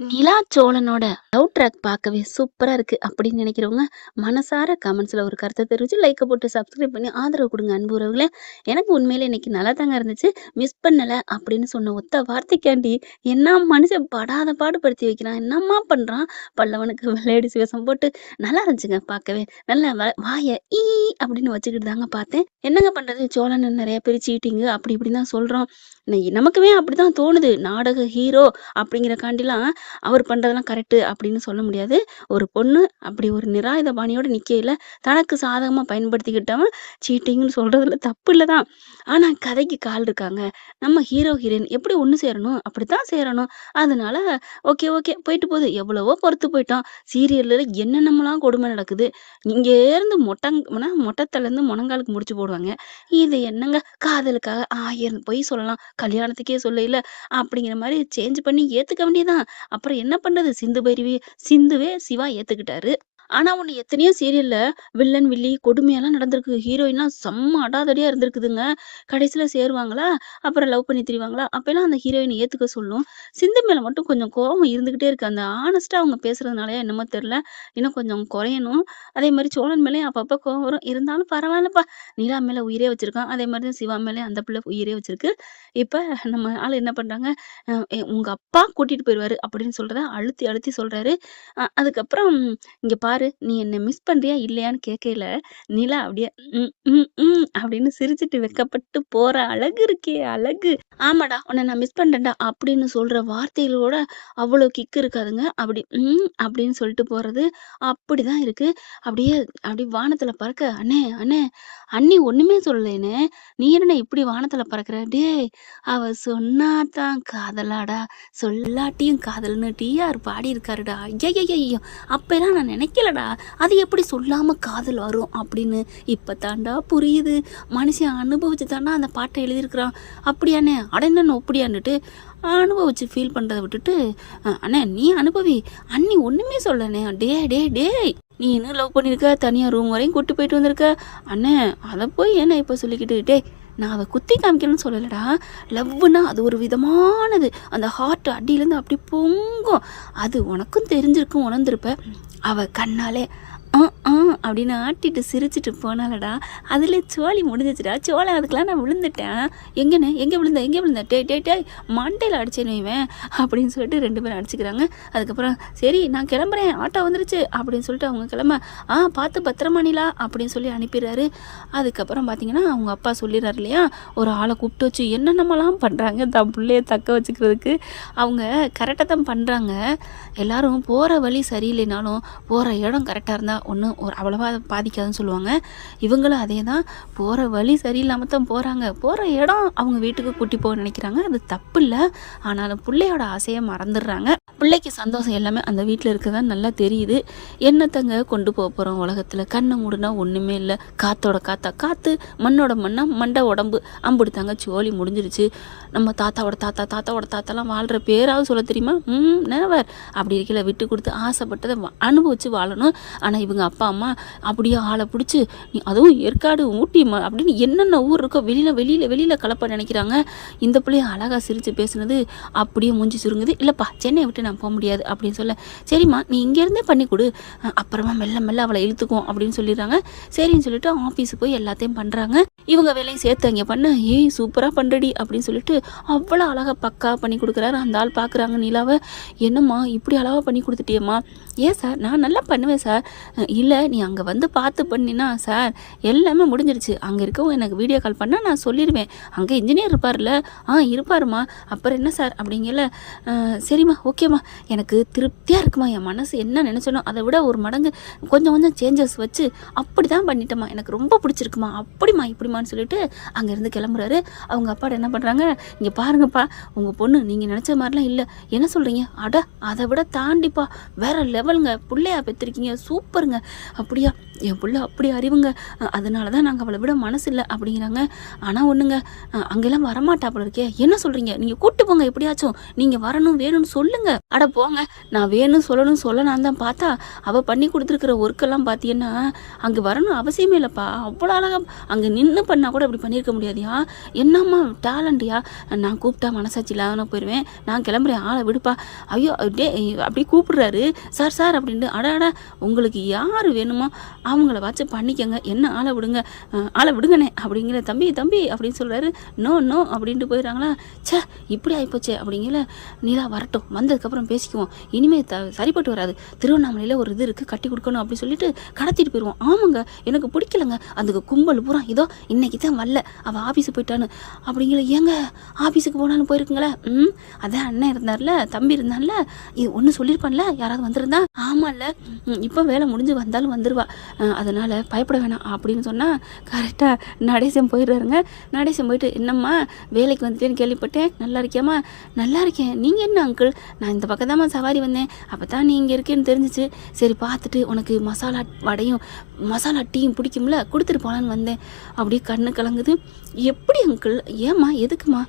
நிலா சோழனோட love track பார்க்கவே சூப்பரா இருக்கு அப்படின்னு நினைக்கிறவங்க, மனசார கமெண்ட்ஸ்ல ஒரு கருத்த தெரிவிச்சு, லைக்க போட்டு சப்ஸ்கிரைப் பண்ணி ஆதரவு குடுங்க அன்பு உறவுகளே. எனக்கு உண்மையிலே இன்னைக்கு நல்லா தாங்க இருந்துச்சு. மிஸ் பண்ணல அப்படின்னு சொன்ன ஒத்த வார்த்தைக்காண்டி, என்ன மனுஷன் படாத பாடு படுத்தி வைக்கிறான். என்னம்மா பண்றான்? பல்லவனுக்கு வெள்ளையடிச்சு வேஷம் போட்டு நல்லா இருந்துச்சுங்க பார்க்கவே. நல்லா வாய ஈ அப்படின்னு வச்சுக்கிட்டு தாங்க பார்த்தேன். என்னங்க பண்றது? சோழன் நெறைய பேர் சீட்டிங்கு அப்படி இப்படின்னு தான் சொல்றோம். நமக்குமே அப்படிதான் தோணுது. நாடக ஹீரோ அப்படிங்கிறக்காண்டிலாம் அவர் பண்றதெல்லாம் கரெக்ட்டு அப்படின்னு சொல்ல முடியாது. ஒரு பொண்ணு அப்படி ஒரு நிராயுதபாணியோட நிக்கையில, தனக்கு சாதகமா பயன்படுத்திக்கிட்டவன் சீட்டிங்ன்னு சொல்றதுல தப்பு இல்ல தான். ஆனா கதைக்கு ஆள் இருக்காங்க. நம்ம ஹீரோ, ஹீரோயின் எப்படி ஒண்ணு சேரணும்? அப்படித்தான் சேரணும். அதனால ஓகே, ஓகே போயிட்டு போது. எவ்வளவோ பொறுத்து போயிட்டோம். சீரியல்ல என்னென்னமோலாம் கொடுமை நடக்குது. இங்கேருந்து மொட்டத்தலேருந்து முழங்காலுக்கு முடிச்சு போடுவாங்க. இது என்னங்க காதலுக்காக 1000 பொய் சொல்லலாம். கல்யாணத்துக்கே சொல்லையில அப்படிங்கிற மாரி சேஞ்ச் பண்ணி ஏத்துக்க வேண்டியது தான். அப்புறம் என்ன பண்றது? சிந்துவே சிவா ஏத்துக்கிட்டாரு. ஆனா ஒண்ணு எத்தனையோ சீரியல்ல வில்லன், வில்லி கொடுமையாலாம் நடந்திருக்கு. ஹீரோயின்லாம் செம்ம அடாதடியா இருந்திருக்குதுங்க. கடைசில சேருவாங்களா? அப்புறம் லவ் பண்ணி திரிவாங்களா? அப்பலாம் அந்த ஹீரோயின ஏத்துக்க சொல்லும். சிந்து மேல மட்டும் கொஞ்சம் கோவம் இருந்துகிட்டே இருக்கு. அந்த ஹானஸ்ட்டா அவங்க பேசுறதுனாலயா என்னமோ தெரியல. இன்னும் கொஞ்சம் குறையணும். அதே மாரி சோழன் மேலயும் அப்பப்ப கோவம் வரும். இருந்தாலும் பரவாயில்லப்பா. நிலா மேல உயிரே வச்சிருக்கான். அதே மாரி தான் சிவா மேலயும் அந்த பிள்ளை உயிரே வச்சிருக்கு. இப்ப நம்ம ஆளு என்ன பண்றாங்க, உங்க அப்பா கூட்டிட்டு போயிருவாரு அப்படின்னு சொல்றத அழுத்தி அழுத்தி சொல்றாரு. அதுக்கப்புறம் இங்க பாரு, நீ என்ன மிஸ் பண்றியா? இல்லையான்னு கேட்கையில, நிலா அப்படியே அப்படின்னு சிரிச்சுட்டு வெட்கப்பட்டு போற அழகு இருக்கே அழகு. ஆமாடா, உன்ன நான் மிஸ் பண்றேன்டா அப்படின்னு சொல்ற வார்த்தைகளோட அவ்வளோ கிக்கு இருக்காதுங்க. அப்படி அப்படின்னு சொல்லிட்டு போறது அப்படிதான் இருக்கு. அப்படியே அப்படியே வானத்துல பறக்க, அண்ணே அண்ணே அண்ணி ஒண்ணுமே சொல்லலேண்ணே. நீ என்னண்ணே இப்படி வானத்துல பறக்குற? டேய் அவ சொன்னா தான் காதலாடா, சொல்லாட்டியும் காதல்ன்னு டிஆர் பாடியிருக்காருடா. ஐயய்யய்யோ! அப்பலாம் நான் நினைக்கலடா. அது எப்படி சொல்லாம காதல் வரும் அப்படின்னு. இப்ப தான்டா புரியுது. மனுஷன் அனுபவிச்சு தான்டா அந்த பாட்ட எழுதியிருக்கிறான். அப்படியாண்ணே? அட என்னண்ணே அப்படியான்னுட்டு அனுபவிச்சு ஃபீல் பண்றத விட்டுட்டு, அண்ணே நீ அனுபவி. அண்ணி ஒண்ணுமே சொல்லண்ணே. டேய் டேய் டேய்! நீ என்ன லவ் பண்ணியிருக்க? தனியா ரூம் வரையும் கூட்டி போயிட்டு வந்திருக்க. அண்ணே அத போய் ஏண்ணே இப்ப சொல்லிக்கிட்டு? டேய் நான் அத குத்தி காமிக்கணும்னு சொல்லலடா. லவ்வுன்னா அது ஒரு விதமானது. அந்த ஹார்ட் அடியிலேருந்து அப்படி பொங்கும். அது உனக்கும் தெரிஞ்சிருக்கும், உணர்ந்திருப்ப. அவ கண்ணாலே அ ஆ அப்படின்னு ஆட்டிட்டு சிரிச்சுட்டு போனாலடா. அதிலே சோலி முடிஞ்சிச்சுடா. சோளம் அதுக்கெல்லாம் நான் விழுந்துட்டேன். எங்கண்ணே? எங்கே விழுந்த? எங்கே விழுந்த? டேய் டேய் டேய் மண்டையில் அடிச்சேன்னு வைவேன் அப்படின்னு சொல்லிட்டு 2 பேரும் அடிச்சுக்கிறாங்க. அதுக்கப்புறம் சரி நான் கிளம்புறேன், ஆட்டோ வந்துருச்சு அப்படின்னு சொல்லிட்டு அவங்க கிளம்ப, பார்த்து பத்திரமா நிலா அப்படின்னு சொல்லி அனுப்பிடுறாரு. அதுக்கப்புறம் பார்த்தீங்கன்னா அவங்க அப்பா சொல்லிடுறாரு இல்லையா, ஒரு ஆளை கூப்பிட்டு வச்சு என்னென்னமெல்லாம் பண்ணுறாங்க தான் பிள்ளைய தக்க வச்சுக்கிறதுக்கு. அவங்க கரெக்டாக தான் பண்ணுறாங்க. எல்லாரும் போகிற வழி சரியில்லைனாலும் போகிற இடம் கரெக்டாக இருந்தால் ஒன்றும் ஒரு அவ்வளவா பாதிக்காதுன்னு சொல்லுவாங்க. இவங்களும் அதே தான். போகிற வழி சரியில்லாமல் தான் போகிறாங்க. போகிற இடம் அவங்க வீட்டுக்கு கூட்டி போக நினைக்கிறாங்க. அது தப்பு இல்லை. ஆனாலும் பிள்ளையோட ஆசையை மறந்துடுறாங்க. பிள்ளைக்கு சந்தோஷம் எல்லாமே அந்த வீட்டில் இருக்கதான் நல்லா தெரியுது. என்னத்தங்க கொண்டு போக போகிறோம் உலகத்தில்? கண்ணை மூடுனா ஒன்றுமே இல்லை. காற்றோட காத்தா காற்று, மண்ணோட மண்ணா மண்டை உடம்பு. அம்புடுத்தாங்க சோலி முடிஞ்சிருச்சு. நம்ம தாத்தாவோட தாத்தாலாம் வாழ்கிற பேராவது சொல்ல தெரியுமா? நெவர். அப்படி இருக்கல விட்டு கொடுத்து ஆசைப்பட்டதை அனுபவிச்சு வாழணும். ஆனால் இவங்க அப்பா அம்மா அப்படியே ஆளை பிடிச்சி நீ அதுவும் ஏற்காடு ஊட்டி அப்படின்னு என்னென்ன ஊர் இருக்கோ வெளியில் கலப்ப நினைக்கிறாங்க. இந்த பிள்ளைய அழகாக சிரித்து பேசுனது அப்படியே மூஞ்சி சுருங்குது. இல்லைப்பா சென்னையை விட்டு நான் போக முடியாது அப்படின்னு சொல்ல, சரிம்மா நீ இங்கேருந்தே பண்ணி கொடு, அப்புறமா மெல்ல மெல்ல அவளை இழுத்துக்கும் அப்படின்னு சொல்லிடுறாங்க. சரின்னு சொல்லிட்டு ஆஃபீஸுக்கு போய் எல்லாத்தையும் பண்ணுறாங்க. இவங்க வேலையும் சேர்த்து அங்கே பண்ண, ஏய் சூப்பராக பண்ணுறடி அப்படின்னு சொல்லிட்டு அவ்வளோ அழகாக பக்கா பண்ணி கொடுக்குறாரு. அந்த ஆள் பார்க்குறாங்க நிலாவை. என்னம்மா இப்படி அழகாக பண்ணி கொடுத்துட்டியம்மா? ஏன் சார் நான் நல்லா பண்ணுவேன் சார். இல்லை நீ அங்கே வந்து பார்த்து பண்ணினா சார் எல்லாமே முடிஞ்சிருச்சு. அங்கே இருக்கவும் எனக்கு வீடியோ கால் பண்ணால் நான் சொல்லிடுவேன். அங்கே இன்ஜினியர் இருப்பார்ல? இருப்பாருமா. அப்புறம் என்ன சார் அப்படிங்கல. சரிம்மா ஓகேம்மா, எனக்கு திருப்தியாக இருக்குமா. என் மனசு என்ன நினச்சனோ அதை விட ஒரு மடங்கு கொஞ்சம் கொஞ்சம் சேஞ்சஸ் வச்சு அப்படி தான் பண்ணிட்டேம்மா. எனக்கு ரொம்ப பிடிச்சிருக்குமா. அப்படிமா இப்படிமான்னு சொல்லிட்டு அங்கேருந்து கிளம்புறாரு. அவங்க அப்பாட என்ன பண்ணுறாங்க, இங்கே பாருங்கப்பா உங்கள் பொண்ணு நீங்கள் நினச்ச மாதிரிலாம் இல்லை. என்ன சொல்கிறீங்க? அட அதை விட தாண்டிப்பா வேற லெவலுங்க. பிள்ளையா பெற்றிருக்கீங்க, சூப்பருங்க. அப்படியா? என் பிள்ளை அப்படி அறிவுங்க. அதனால தான் நாங்கள் அவளை விட மனசு இல்லை அப்படிங்கிறாங்க. ஆனால் ஒன்றுங்க, அங்கெல்லாம் வரமாட்டா போல இருக்கே. என்ன சொல்கிறீங்க? நீங்கள் கூப்பிட்டு போங்க, எப்படியாச்சும் நீங்கள் வரணும் வேணும்னு சொல்லுங்க. அட போங்க, நான் வேணும் சொல்லணும் தான் பார்த்தா அவள் பண்ணி கொடுத்துருக்குற ஒர்க்கெல்லாம் பார்த்தீங்கன்னா அங்கே வரணும் அவசியமே இல்லைப்பா. அவ்வளோ அழகாக அங்கே நின்று பண்ணால் கூட இப்படி பண்ணியிருக்க முடியாதியா, என்னம்மா டேலண்ட்டியா, நான் கூப்பிட்டா மனசாட்சி இல்லாத போயிடுவேன், நான் கிளம்புறேன், ஆளை விடுப்பா, ஐயோ டே அப்படி கூப்பிடுறாரு சார் சார் அப்படின்ட்டு. அடாடா உங்களுக்கு யார் வேணுமோ அவங்கள வச்சு பண்ணிக்கங்க, என்ன ஆளை விடுங்க, ஆளை விடுங்கண்ணே அப்படிங்கிற. தம்பி தம்பி அப்படின்னு சொல்கிறாரு. நோ நோ அப்படின்ட்டு போயிடுறாங்களா. சே இப்படி ஆகிப்போச்சே அப்படிங்கிற. நிலா வரட்டும், வந்ததுக்கப்புறம் பேசிக்குவோம், இனிமேல் சரிப்பட்டு வராது, திருவண்ணாமலையில் ஒரு இது இருக்குது கட்டி கொடுக்கணும் அப்படின்னு சொல்லிட்டு கடத்திட்டு போயிடுவோம். ஆமாங்க எனக்கு பிடிக்கலங்க, அதுக்கு கும்பல் பூரா இதோ இன்னைக்கு தான் வரல, அவள் ஆஃபீஸுக்கு போயிட்டான்னு அப்படிங்கிற. ஏங்க ஆஃபீஸுக்கு போனாலும் போயிருக்குங்களே. அதான் அண்ணன் இருந்தார்ல, தம்பி இருந்தான்ல, இது ஒன்று சொல்லியிருப்பான்ல, யாராவது வந்திருந்தா. ஆமாம்ல, இப்போ வேலை முடிஞ்சு வந்தாலும் வந்துடுவா, அதனால் பயப்பட வேணாம் அப்படின்னு சொன்னால் கரெக்டாக நடேசன் போயிடுறாருங்க. நடேசன் போயிட்டு என்னம்மா வேலைக்கு வந்துட்டேன்னு கேள்விப்பட்டேன், நல்லா இருக்கியாம்மா? நல்லா இருக்கேன், நீங்கள் என்ன அங்கிள், நான் இந்த பக்கம் தான்மா சவாரி வந்தேன், அப்போ தான் நீ இங்கே இருக்கேன்னு தெரிஞ்சிச்சு, சரி பார்த்துட்டு உனக்கு மசாலா வடையும் மசாலா டீயும் பிடிக்கும்ல கொடுத்துட்டு போகலான்னு வந்தேன். அப்படியே கண்ணு கலங்குது. எப்படி அங்கிள், ஏம்மா எதுக்குமா,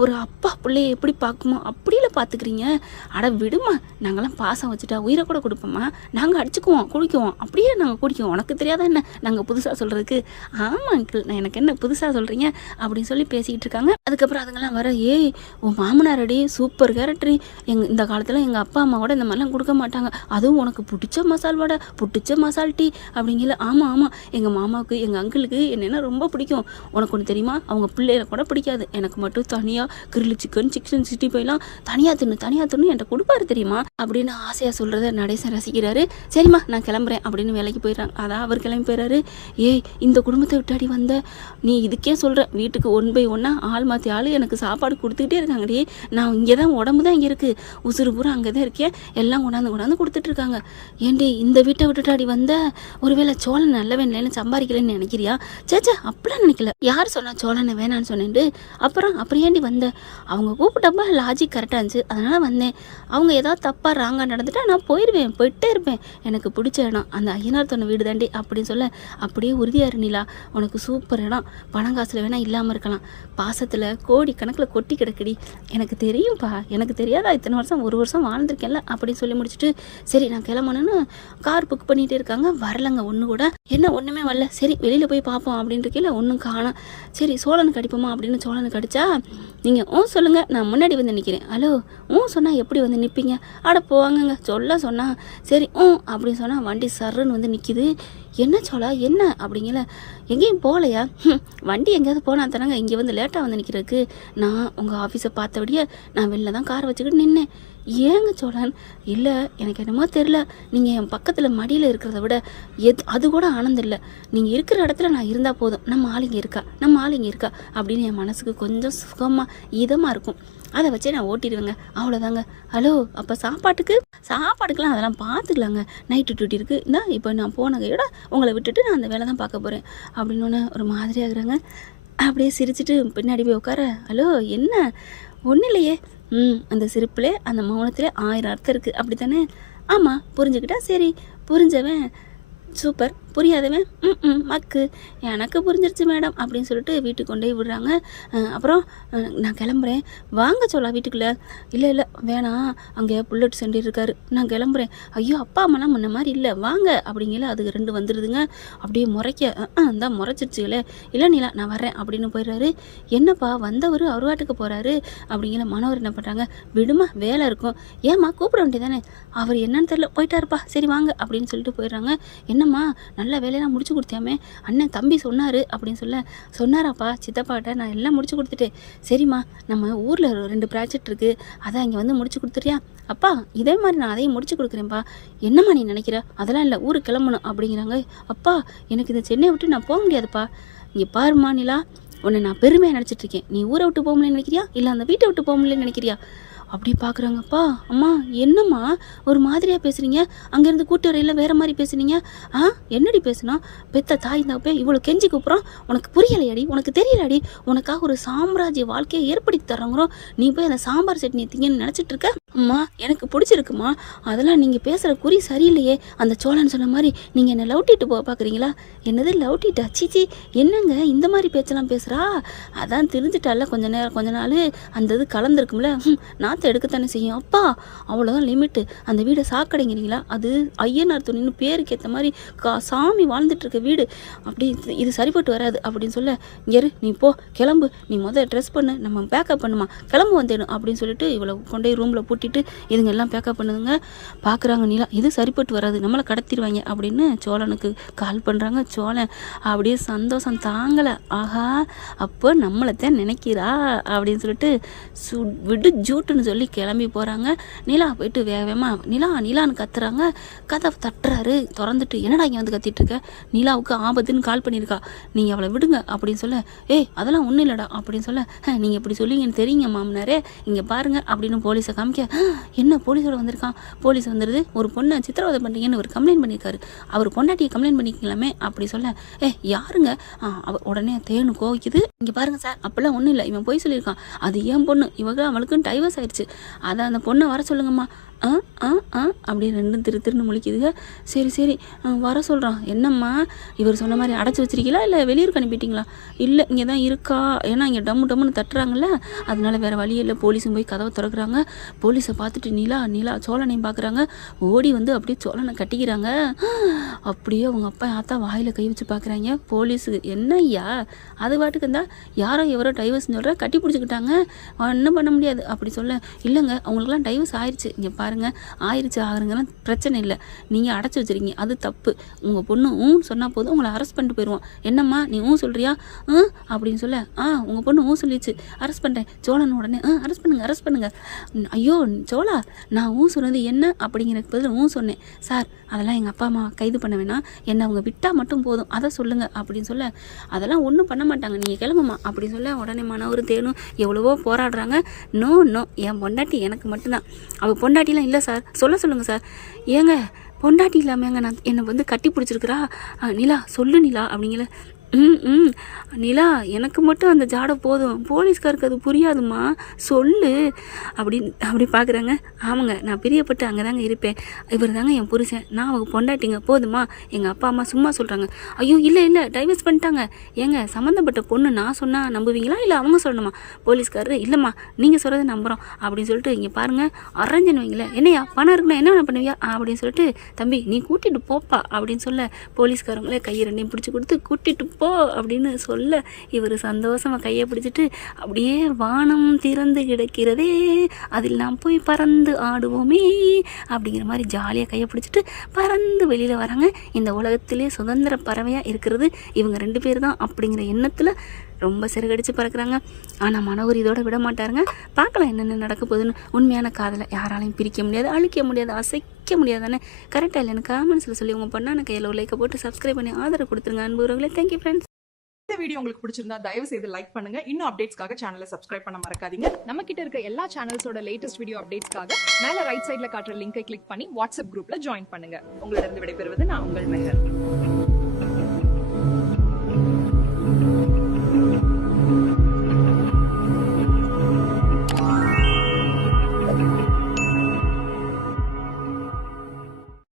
ஒரு அப்பா பிள்ளைய எப்படி பார்க்குமோ அப்படியில் பார்த்துக்கிறீங்க, அட விடுமா, நாங்களாம் பாசம் வச்சுட்டா உயிரை கூட கொடுப்போம்மா, நாங்கள் அடிச்சுக்குவோம் குடிக்குவோம், அப்படியே நாங்கள் குடிக்குவோம், உனக்கு தெரியாதா என்ன நாங்கள் புதுசாக சொல்கிறதுக்கு. ஆமாம் அங்கிள், நான் எனக்கு என்ன புதுசாக சொல்கிறீங்க அப்படின்னு சொல்லி பேசிக்கிட்டு இருக்காங்க. அதுக்கப்புறம் அதுங்கெல்லாம் வர, ஏய் உன் மாமனார் அடி சூப்பர் கேரக்டரி, இந்த காலத்தில் எங்கள் அப்பா அம்மா கூட இந்த மாதிரிலாம் கொடுக்க மாட்டாங்க, அதுவும் உனக்கு பிடிச்ச மசால் வடை பிடிச்ச மசால் டீ அப்படிங்கிற. ஆமாம் ஆமாம், எங்கள் மாமாவுக்கு எங்கள் அங்கிளுக்கு என்னென்னா ரொம்ப பிடிக்கும், உனக்கு ஒன்று தெரியுமா, அவங்க பிள்ளைகளை கூட பிடிக்காது, எனக்கு மட்டும் தனியாக கிரில் சிக்கன் 65 தனியாக தின்னு என்கிட்ட கொடுப்பாரு தெரியுமா அப்படின்னு ஆசையாக சொல்கிறத நடேசன் ரசிக்கிறாரு. சரிம்மா நான் கிளம்புறேன் அப்படின்னு வேலைக்கு போயிடுறாங்க. அதான் அவர் கிளம்பி போயிடுறாரு. ஏய் இந்த குடும்பத்தை விட்டாடி வந்த நீ, இதுக்கே சொல்கிற, வீட்டுக்கு 1 by 1 ஆள் மாற்றி ஆள் எனக்கு சாப்பாடு கொடுத்துக்கிட்டே இருக்காங்கடி, நான் இங்கே தான் உடம்பு தான் இங்கே இருக்குது, உசுறு பூரா அங்கே தான் இருக்கேன், எல்லாம் கொண்டாந்து கொடுத்துட்ருக்காங்க. ஏண்டி இந்த வீட்டை விட்டுட்டாடி வந்த, ஒருவேளை சோழன் நல்லவன் இல்லைன்னு சம்பாதிக்கலன்னு நினைக்கிறியா? சேச்சா அப்படிலாம் நினைக்கல, யார் சொன்னா சோழனை வேணான்னு சொன்னேன்ட்டு. அப்புறம் ஏண்டி வந்த, அவங்க கூப்பிட்டப்ப லாஜிக் கரெக்டாக இருந்துச்சு அதனால் வந்தேன், அவங்க ஏதாவது தப்பாக ராங்காக நடந்துட்டா நான் போயிட்டே இருப்பேன், எனக்கு பிடிச்ச இடம் அந்த ஐயனார் தொண்ணு வீடு தாண்டி அப்படின்னு சொல்ல. அப்படியே உறுதியாக இருந்தீங்களா, உனக்கு சூப்பர் இடம், பணம் காசில் வேணால் இல்லாமல் இருக்கலாம், பாசத்தில் கோடி கணக்கில் கொட்டி கிடக்குடி, எனக்கு தெரியும்ப்பா, எனக்கு தெரியாதா, இத்தனை வருஷம் 1 வருஷம் வாழ்ந்திருக்கேன்ல அப்படின்னு சொல்லி முடிச்சுட்டு சரி நான் கிளம்பணுன்னு கார் புக் பண்ணிகிட்டே இருக்காங்க. வரலங்க ஒன்று கூட, என்ன ஒன்றுமே வரல, சரி வெளியில் போய் பார்ப்போம் அப்படின்ட்டு கீழே ஒன்றும் காணோம். சரி சோழனுக்கு அடிப்போமா அப்படின்னு சோழனுக்கு அடித்தா, நீங்கள் சொல்லுங்கள் நான் முன்னாடி வந்து நிற்கிறேன். ஹலோ சொன்னால் எப்படி வந்து நிற்பீங்க, அட போவாங்கங்க சொன்னால் சரி அப்படின்னு சொன்னால் வண்டி சர்ன்னு வந்து நிற்கிது. என்ன சோழா என்ன அப்படிங்கல, எங்கேயும் போகலையா, வண்டி எங்கேயாவது போனால் தானங்க இங்கே வந்து லேட்டாக வந்து நிற்கிறதுக்கு, நான் உங்கள் ஆஃபீஸை பார்த்தபடியே நான் வெளில தான் காரை வச்சுக்கிட்டு நின்னேன். ஏங்க சோழன், இல்லை எனக்கு என்னமோ தெரில, நீங்கள் என் பக்கத்தில் மடியில் இருக்கிறத விட அது கூட ஆனந்தம் இல்லை, நீங்கள் இருக்கிற இடத்துல நான் இருந்தால் போதும், நம்ம ஆளுங்க இருக்கா அப்படின்னு என் மனசுக்கு கொஞ்சம் சுகமாக இதமாக இருக்கும், அதை வச்சே நான் ஓட்டிடுவேங்க, அவ்வளோதாங்க. ஹலோ அப்போ சாப்பாட்டுக்கெலாம் அதெல்லாம் பார்த்துக்கலாங்க, நைட்டு டியூட்டி இருக்குது, இப்போ நான் போன கையோட உங்களை விட்டுட்டு நான் அந்த வேலை தான் பார்க்க போகிறேன் அப்படின்னு ஒரு மாதிரியாகிறாங்க. அப்படியே சிரிச்சுட்டு பின்னாடி போய் உட்கார, ஹலோ என்ன ஒன்றும் இல்லையே, அந்த சிரிப்பிலே அந்த மௌனத்திலே 1000 அர்த்தம் இருக்குது அப்படி தானே. ஆமாம் புரிஞ்சுக்கிட்டா சரி, புரிஞ்சவன் சூப்பர், புரியாதவன் மக்கு, எனக்கு புரிஞ்சிருச்சு மேடம் அப்படின்னு சொல்லிட்டு வீட்டுக்கு கொண்டே விடுறாங்க. அப்புறம் நான் கிளம்புறேன், வாங்க சோழா வீட்டுக்குள்ளே. இல்லை வேணாம், அங்கே புல்லட் சென்று இருக்காரு, நான் கிளம்புறேன். ஐயோ அப்பா அம்மாலாம் முன்ன மாதிரி இல்லை வாங்க அப்படிங்கல. அதுக்கு 2 வந்துடுதுங்க. அப்படியே முறைக்க தான் முறைச்சிருச்சுங்களே. இல்லை நீலா நான் வரேன் அப்படின்னு போயிடுறாரு. என்னப்பா வந்தவர் அவர் வாட்டுக்கு போகிறாரு அப்படிங்கிற. மனோவர் என்ன பண்ணுறாங்க, விடுமா வேலை இருக்கும், ஏம்மா கூப்பிட வேண்டியதானே, அவர் என்னன்னு தெரியல போயிட்டாருப்பா, சரி வாங்க அப்படின்னு சொல்லிட்டு போயிடுறாங்க. என்னம்மா நல்ல வேலையெல்லாம் முடிச்சு கொடுத்தியாமே, அண்ணன் தம்பி சொன்னார் அப்படின்னு சொன்னாராப்பா சித்தப்பாட்ட, நான் எல்லாம் முடிச்சு கொடுத்துட்டேன். சரிம்மா நம்ம ஊரில் 2 ப்ராஜெக்ட் இருக்குது, அதான் இங்கே வந்து முடிச்சு கொடுத்துறியா? அப்பா இதே மாதிரி நான் அதையும் முடிச்சு கொடுக்குறேன்ப்பா. என்னம்மா நீ நினைக்கிற, அதெல்லாம் இல்லை ஊருக்கு கிளம்பணும் அப்படிங்கிறாங்க. அப்பா எனக்கு இந்த சென்னையை விட்டு நான் போக முடியாதுப்பா. இங்கே பாருமா நிலா, உன்னை நான் பெருமையாக நினச்சிட்ருக்கேன், நீ ஊரை விட்டு போக முடியலன்னு நினைக்கிறியா இல்லை அந்த வீட்டை விட்டு போக முடியலன்னு நினைக்கிறியா? அப்படி பார்க்குறாங்கப்பா. அம்மா என்னம்மா ஒரு மாதிரியாக பேசுகிறீங்க, அங்கேருந்து கூட்டு வரையில் வேறு மாதிரி பேசுனீங்க, என்னடி பேசுனா, பெத்த தாய் தப்பே இவ்வளோ கெஞ்சி கூப்பிட்றோம், உனக்கு புரியலையாடி, உனக்கு தெரியலாடி, உனக்காக ஒரு சாம்ராஜ்ய வாழ்க்கையை ஏற்படுத்தி தர்றோங்கிறோம், நீ போய் அந்த சாம்பார் சட்னி திங்கன்னு நினச்சிட்டு இருக்க அம்மா எனக்கு பிடிச்சிருக்குமா, அதெல்லாம் நீங்கள் பேசுகிற குறி சரியில்லையே. அந்த சோழன் சொன்ன மாதிரி நீங்கள் என்ன லவ் டீட்டு போக பார்க்குறீங்களா? என்னது லவ் டீட்டா? சீச்சி, என்னங்க இந்த மாதிரி பேச்செல்லாம் பேசுகிறா? அதான் தெரிஞ்சிட்டால கொஞ்ச நாள் அந்த இது கலந்துருக்கும்ல, நாற்று எடுக்கத்தானே செய்யும். அப்பா அவ்வளோதான் லிமிட்டு. அந்த வீடை சாக்கடைங்கிறீங்களா? அது ஐயனார் துணின்னு பேருக்கு ஏற்ற மாதிரி சாமி வாழ்ந்துட்டு இருக்க வீடு. அப்படி இது சரிப்பட்டு வராது அப்படின்னு சொல்ல, இங்கே நீ போ, கிளம்பு, நீ ட்ரெஸ் பண்ணு, நம்ம பேக்கப் பண்ணுமா, கிளம்பு வந்தேணும் அப்படின்னு சொல்லிட்டு இவளை கொண்டே ரூமில் பூட்டிட்டு இதுங்க எல்லாம் பேக்கப் பண்ணுதுங்க. பார்க்குறாங்க நிலா, இது சரிப்பட்டு வராது, நம்மளை கடத்திடுவாங்க அப்படின்னு சோழனுக்கு கால் பண்ணுறாங்க. சோழன் அப்படியே சந்தோஷம் தாங்கலை. ஆஹா, அப்போ நம்மளைத்தான் நினைக்கிறா அப்படின்னு சொல்லிட்டு விடு ஜூட்டுன்னு சொல்லி கிளம்பி போகிறாங்க. நிலா போயிட்டு வேகமாக நிலான்னு கத்துறாங்க. கதவை தட்டுறாரு. திறந்துட்டு, என்னடா இங்கே வந்து கத்திட்டு இருக்க, நிலாவுக்கு ஆபத்துன்னு கால் பண்ணியிருக்கா, நீங்கள் அவளை விடுங்க அப்படின்னு சொல்ல, ஏய் அதெல்லாம் ஒன்றும் இல்லைடா அப்படின்னு சொல்ல, நீங்கள் இப்படி சொல்லிங்கன்னு தெரியுங்க மாமனாரே, இங்கே பாருங்க அப்படின்னு போலீஸை காமிக்க, என்ன போலீஸோட வந்திருக்கான், போலீஸ் வந்துடுது, ஒரு பொண்ணை சித்திரவதை பண்ணுறீங்கன்னு ஒரு கம்ப்ளைண்ட் பண்ணியிருக்காரு, அவர் பொண்டாட்டியை கம்ப்ளைண்ட் பண்ணிக்கலாமே அப்படி சொல்ல, யாருங்க உடனே தேனு கோவிக்குது. இங்கே பாருங்க சார், அப்பெல்லாம் ஒன்றும் இல்லை, இவன் போய் சொல்லியிருக்கான், அது ஏன் பொண்ணு, அவளுக்கும் டைவர்ஸ் ஆயிடுச்சு, அதை அந்த பொண்ணை வர சொல்லுங்கம்மா. அப்படின்னு ரெண்டும் திருன்னு முழிக்குதுங்க. சரி வர சொல்கிறான். என்னம்மா இவர் சொன்ன மாதிரி அடைச்சி வச்சிருக்கீங்களா இல்லை வெளியூருக்கு அனுப்பிட்டீங்களா? இல்லை இங்கே தான் இருக்கா, ஏன்னா இங்கே டம்முன்னு தட்டுறாங்கல்ல, அதனால வேறு வழியே இல்லை. போலீஸும் போய் கதவை திறக்கிறாங்க. போலீஸை பார்த்துட்டு நிலா சோழனையும் பார்க்குறாங்க. ஓடி வந்து அப்படியே சோழனை கட்டிக்கிறாங்க. அப்படியே அவங்க அப்பா ஆத்தா வாயில் கை வச்சு பார்க்குறாங்க. போலீஸுக்கு என்ன ஐயா, அது பாட்டுக்கு இருந்தால் யாரோ எவரோ டைவர்ஸ்னு சொல்கிற, கட்டி பிடிச்சிக்கிட்டாங்க, ஒன்றும் பண்ண முடியாது அப்படி சொல்ல, இல்லைங்க அவங்களுக்குலாம் டைவர்ஸ் ஆயிடுச்சு, இங்கே பாருங்கள் ஆகுறங்கலாம் பிரச்சனை இல்லை, நீங்கள் அடைச்சி வச்சுருக்கீங்க, அது தப்பு. உங்கள் பொண்ணு சொன்னால் போதும், உங்களை அரெஸ்ட் பண்ணிட்டு போயிடுவோம். என்னம்மா நீ சொல்கிறியா அப்படின்னு சொல்ல, உங்கள் பொண்ணு சொல்லிடுச்சு, அரெஸ்ட் பண்ணுறேன். சோழன் உடனே அரெஸ்ட் பண்ணுங்க. ஐயோ சோழா, நான் சொன்னது என்ன அப்படிங்கிறதுக்கு பதில் சொன்னேன் சார், அதெல்லாம் எங்கள் அப்பா அம்மா கைது பண்ண வேணாம், என்னை அவங்க விட்டால் மட்டும் போதும், அதை சொல்லுங்கள் அப்படின்னு சொல்ல, அதெல்லாம் ஒன்றும் பண்ண மாட்டாங்க, நீங்கள் கிளம்புமா அப்படின்னு சொல்ல, உடனே மனவரும் தேனும் எவ்வளவோ போராடுறாங்க. நோ என் பொண்டாட்டி எனக்கு மட்டும்தான், அவள் பொண்டாட்டிலாம் இல்லை சார், சொல்லுங்கள் சார். ஏங்க பொண்டாட்டி இல்லாமேங்க நான் என்னை கட்டி பிடிச்சிருக்கிறா, நிலா சொல்லு நிலா அப்படிங்கிற. நிலா எனக்கு மட்டும் அந்த ஜாடை போதும், போலீஸ்காருக்கு அது புரியாதுமா, சொல்லு அப்படி பார்க்குறாங்க. ஆமாங்க, நான் பிரியப்பட்டு அங்கே தாங்க இருப்பேன், இவர் தாங்க என் புருஷன், நான் அவங்க பொண்டாட்டிங்க, போதுமா? எங்கள் அப்பா அம்மா சும்மா சொல்கிறாங்க. ஐயோ இல்லை டைவர்ஸ் பண்ணிட்டாங்க. ஏங்க சம்மந்தப்பட்ட பொண்ணு நான் சொன்னால் நம்புவீங்களா இல்லை அவங்க சொல்லணுமா? போலீஸ்காரரு, இல்லைம்மா நீங்கள் சொல்கிறத நம்புகிறோம் அப்படின்னு சொல்லிட்டு, இங்கே பாருங்கள் அரஞ்சன் வைங்களேன், என்னையா பணம் இருக்குன்னா என்ன பண்ணுவியா அப்படின்னு சொல்லிட்டு, தம்பி நீ கூட்டிகிட்டு போப்பா அப்படின்னு சொல்ல, போலீஸ்காரங்களே கையை ரெண்டையும் பிடிச்சி கொடுத்து கூட்டிகிட்டு போ அப்படின்னு சொல்ல, இவர் சந்தோஷமாக கையை பிடிச்சிட்டு, அப்படியே வானம் திறந்து கிடக்கிறதே அதில் நாம் போய் பறந்து ஆடுவோமே அப்படிங்கிற மாதிரி ஜாலியாக கையை பிடிச்சிட்டு பறந்து வெளியில் வராங்க. இந்த உலகத்திலே சுதந்திர பறவையாக இருக்கிறது இவங்க 2 பேர் தான் அப்படிங்கிற எண்ணத்தில் ரொம்ப சிறகடிச்சு பறக்குறாங்க. ஆனால் மனோகர் இதோட விட மாட்டாருங்க. பார்க்கலாம் என்னென்ன நடக்க போகுதுன்னு. உண்மையான காதலை யாராலையும் பிரிக்க முடியாது, அழிக்க முடியாது, அசைக்க முடியாது தானே. கரெக்டாக இல்லைன்னு காமெண்ட்ஸில் சொல்லி உங்கள் பொண்ணான கையில் ஒரு லைக்கை போட்டு சப்ஸ்கிரைப் பண்ணி ஆதரவு கொடுத்துருங்க அன்பு உறவுகளே. Thank you friends. இந்த வீடியோ உங்களுக்கு பிடிச்சிருந்தா தயவு செய்து லைக் பண்ணுங்க. இன்னும் அப்டேட்ஸ்க்காக சேனலை சப்ஸ்கிரைப் பண்ண மறக்காதீங்க. நம்ம கிட்ட இருக்க எல்லா சேனல்ஸோட லேட்டஸ்ட் வீடியோ அப்டேட்ஸ்க்காக மேல ரைட் சைட்ல காட்டுற லிங்கை கிளிக் பண்ணி வாட்ஸ்அப் குரூப்ல ஜாயின் பண்ணுங்க. உங்களிடம் விடைபெறுவது நான் உங்கள் மெஹர்.